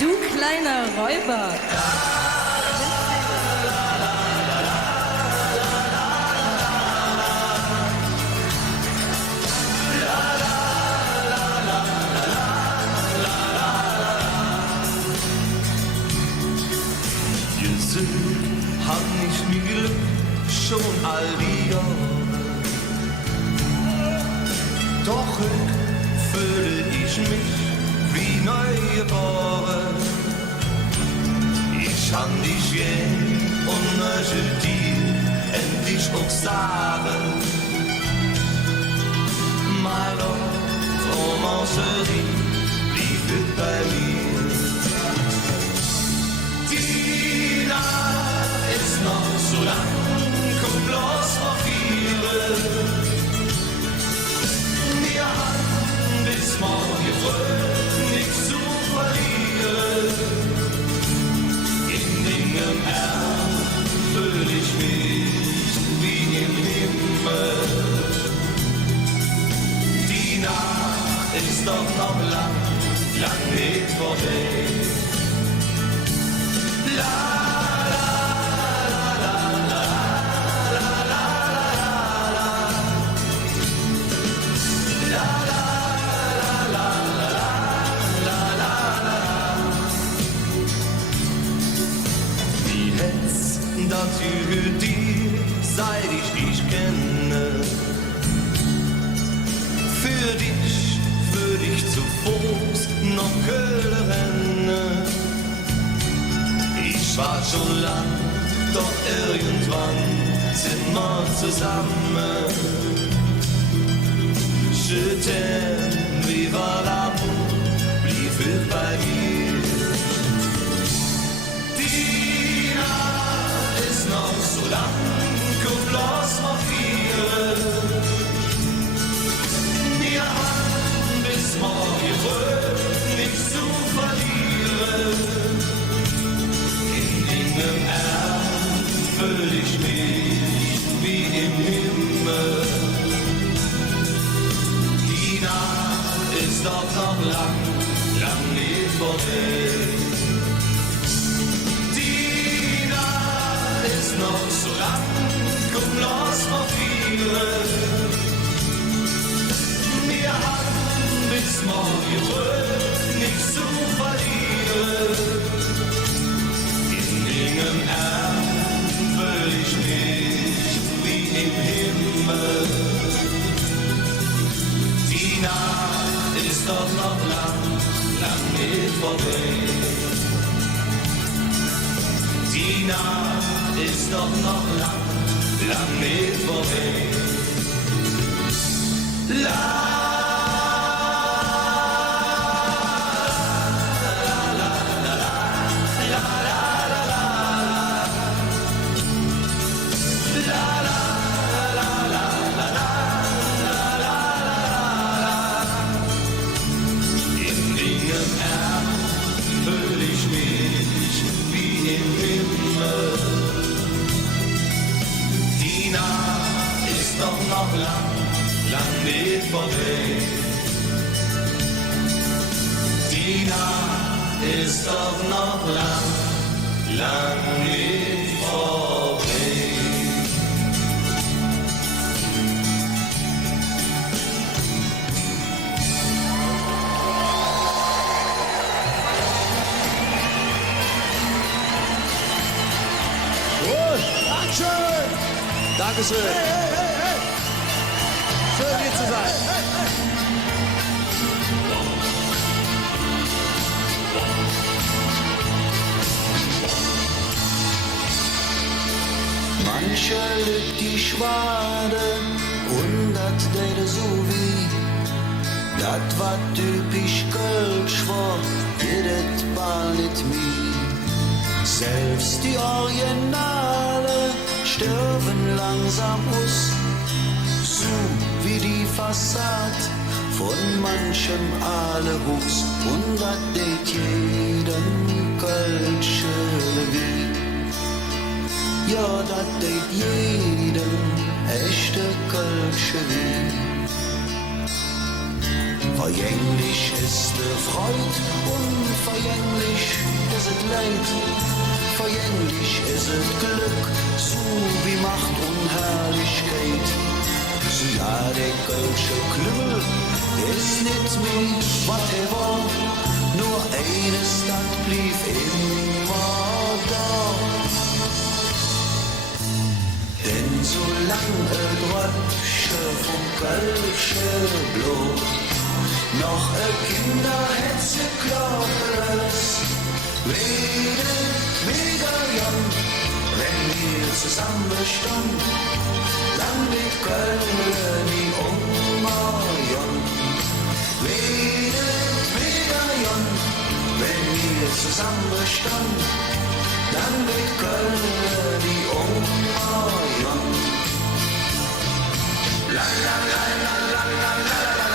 Du kleiner Räuber. Hab nicht mehr Glück, schon all die Jahre. Doch heute fühle ich mich wie neu geboren. Ich kann dich gehen und möchte dir endlich auch sagen: My love, oh mon chéri, blieb bei mir. Die Nacht ist noch so lang, komm bloß vor viele. Wir haben bis morgen früh nichts zu verlieren. In Dingen fühl ich mich wie im Himmel. Die Nacht ist doch noch lang, lang nicht vorbei. Wie hätt's das über dir, seit ich dich kenne? Für dich würde ich zu Fuß noch Köln rennen. Ich war schon lang, doch irgendwann sind wir zusammen. Je t'aime, viva l'amour, blieb bei mir. Die Nacht ist noch so lang, komm bloß mal vier. Wir haben bis morgen früh nichts zu verlieren. Fühl ich mich wie im Himmel. Die Nacht ist doch noch lang, lang nicht vorbei. Die Nacht ist noch so lang, komm los vor vielen. Wir haben bis morgen früh nichts zu verlieren. In Dingen fühl ich mich wie im Himmel. Die Nacht ist doch noch lang, lang nicht vorbei. Die Nacht ist doch noch lang, lang nicht vorbei. Noch lang, lang nicht vorbei. Die Nacht ist doch noch lang, lang nicht vorbei. Gut, Dankeschön! Dankeschön! Hey. Schön hier zu sein. Manche lügt die Schwade und dat deide so wie. Dat war typisch Kölsch war, jedet Ball nicht mi. Selbst die Originale sterben langsam aus, so wie die Fassade von manchem Ahlehus. Und dat deed jedem Kölsche wie. Ja, dat deed jedem echte Kölsche wie. Vergänglich ist die Freud, unvergänglich unser Glück, so wie Macht und Herrlichkeit. So ja, der Kölsche Klüngel ist nicht mehr, was war, nur eines, das blieb immer da. Denn solange Dröpsche vom Kölsche Blut noch Kinderhetze Kloppes, weder jung, wenn wir zusammen standen, dann wird Köln die Jung. Weder jung, wenn wir zusammen standen, dann wird Köln die Jung. La la la la la la la la.